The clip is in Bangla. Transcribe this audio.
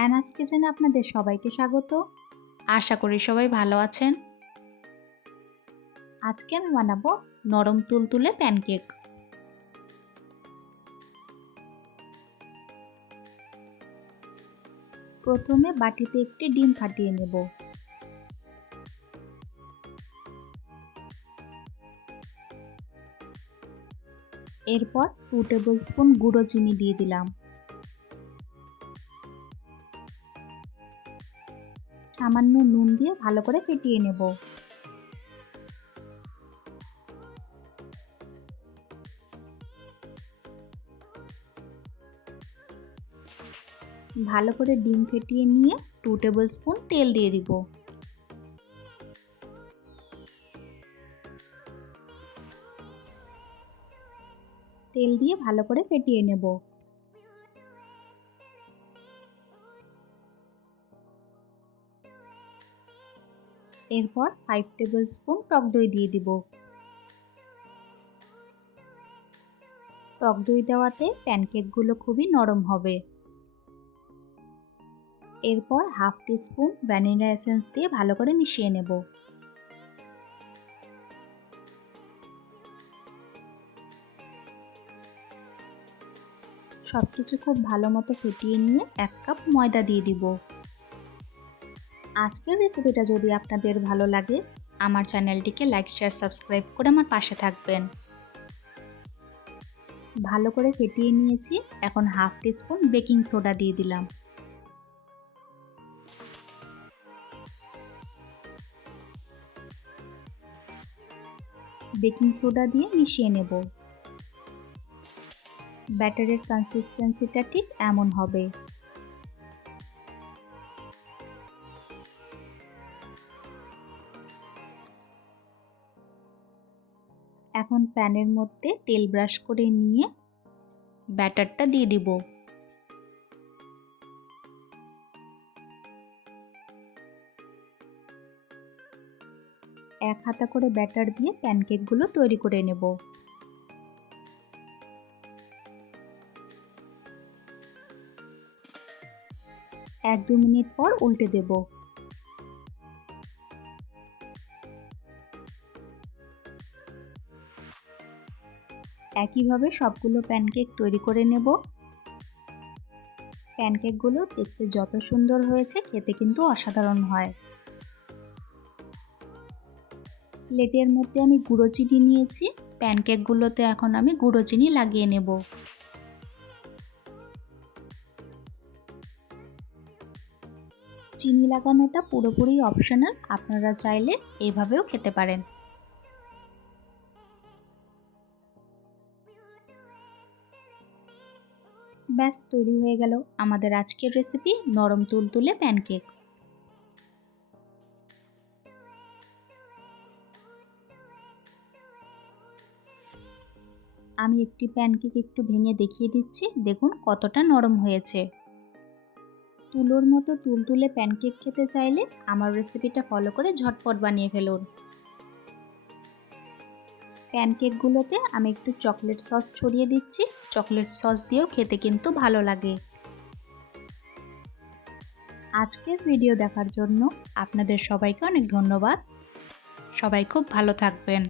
অ্যানাস কিচেনে আপনাদের সবাইকে স্বাগত। আশা করি সবাই ভালো আছেন। আজকে আমি বানাবো নরম তুলতুলে প্যানকেক। প্রথমে বাটিতে একটি ডিম ফাটিয়ে নেব। এরপর 2 টেবিলস্পুন গুঁড়ো চিনি দিয়ে দিলাম। সামান্য নুন দিয়ে ভালো করে ফেটিয়ে নেব। ভালো করে ডিম ফেটিয়ে নিয়ে 2 টেবিলস্পুন তেল দিয়ে দিব। তেল দিয়ে ভালো করে ফেটিয়ে নেব। এরপর 5 টেবিলস্পুন টক দই দিয়ে দিব। টক দই দেওয়াতে প্যানকেকগুলো খুবই নরম হবে। এরপর হাফ টিস্পুন ভ্যানিলা এসেন্স দিয়ে ভালো করে মিশিয়ে নেব। সবকিছু খুব ভালো মতো ফেটিয়ে নিয়ে 1 কাপ ময়দা দিয়ে দিব। আজকের রেসিপিটা যদি আপনাদের ভালো লাগে আমার চ্যানেলটিকে লাইক শেয়ার সাবস্ক্রাইব করে আমার পাশে থাকবেন। ভালো করে ফেটিয়ে নিয়েছি। এখন হাফ টিস্পুন বেকিং সোডা দিয়ে দিলাম। বেকিং সোডা দিয়ে মিশিয়ে নেব। ব্যাটারের কনসিস্টেন্সিটা ঠিক এমন হবে। এখন প্যানের মধ্যে তেল ব্রাশ করে নিয়ে ব্যাটারটা দিয়ে দিব। এক হাতা করে ব্যাটার দিয়ে প্যানকেকগুলো তৈরি করে নেব। এক 2 মিনিট পর উল্টে দেব। একইভাবে সবগুলো প্যানকেক তৈরি করে নেব। প্যানকেকগুলো দেখতে যত সুন্দর হয়েছে খেতে কিন্তু অসাধারণ হয়। প্লেটের মধ্যে আমি গুঁড়ো চিনি নিয়েছি। প্যানকেকগুলোতে এখন আমি গুঁড়ো চিনি লাগিয়ে নেব। চিনি লাগানোটা পুরোপুরি অপশনাল, আপনারা চাইলে এইভাবেও খেতে পারেন। ব্যাস তৈরি হয়ে গেল আমাদের আজকের রেসিপি নরম তুলতুলে প্যানকেক। আমি একটি প্যানকেক একটু ভেঙে দেখিয়ে দিচ্ছি, দেখুন কতটা নরম হয়েছে। তুলোর মতো তুলতুলে প্যানকেক খেতে চাইলে আমার রেসিপিটা ফলো করে ঝটপট বানিয়ে ফেলুন। প্যানকেকগুলোতে আমি একটু চকলেট সস ছড়িয়ে দিচ্ছি। চকলেট সস দিয়েও খেতে কিন্তু ভালো লাগে। আজকের ভিডিও দেখার জন্য আপনাদের সবাইকে অনেক ধন্যবাদ। সবাই খুব ভালো থাকবেন।